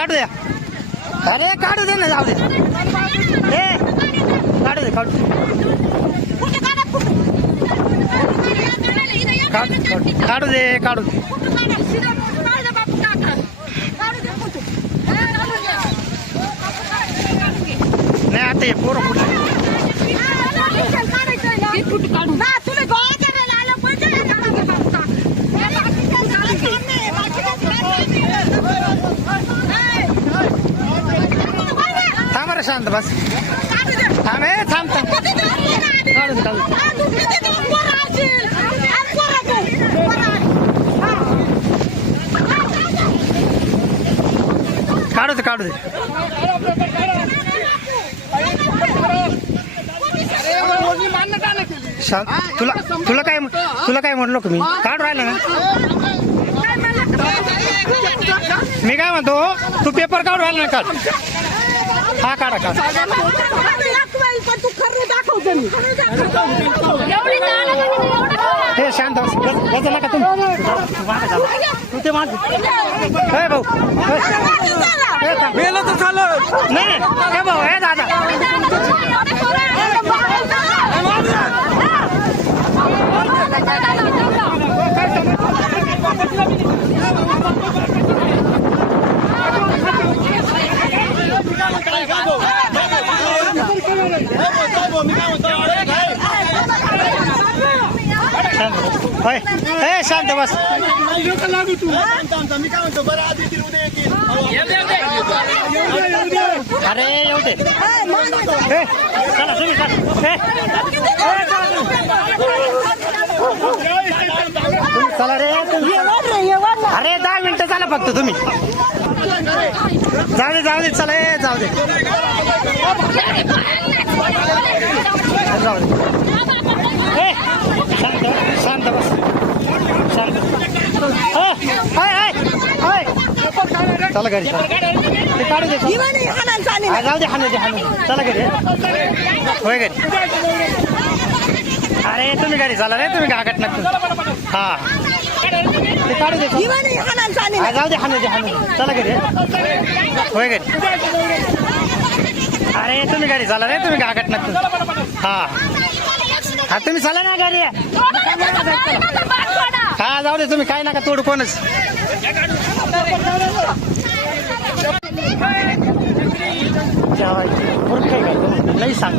काढू द्या. अरे काढू दे ना, जाऊ दे. ए काढू दे, काढू काढू दे, काढू दे. नाही आता हे पोरं कुठे थांब रे, शांत बस. थांब, हे थांब थांब. काढू दे, काढू दे, काढू दे. तुला तुला काय म्हणलो का मी? काढ राहिला ना मी. काय म्हणतो, तू पेपर काढ राहिला ना. काढ. हा काढा काढा. हे शांत गज नका तुम्ही. तू ते माझ भाऊ गेलं तर झालं नाही. हे भाऊ, हे दादा शांत बस. अरे एवढे चला तुम्ही चला रे. अरे 10 मिनिटं झालं फक्त. तुम्ही जाऊ दे, जाऊ दे. चला जाऊ दे, जाऊ दे. शांत शांत बस. शांत. चला घरी. ते काढू दे. जाऊ दे, हाणू दे, हाणू. चला घरी. होय घरी. अरे तुम्ही घरी चला रे. तुम्ही गागट नका. हा ते काढू दे. जाऊ दे, हाणू दे, हाणू. चला घरी. होय घरी. अरे तुम्ही घरी चला रे. तुम्ही गागट नका. हा तुम्ही चला ना घरी. हा जाऊ दे. तुम्ही काय नका तोडू कोणच. नाही सांग.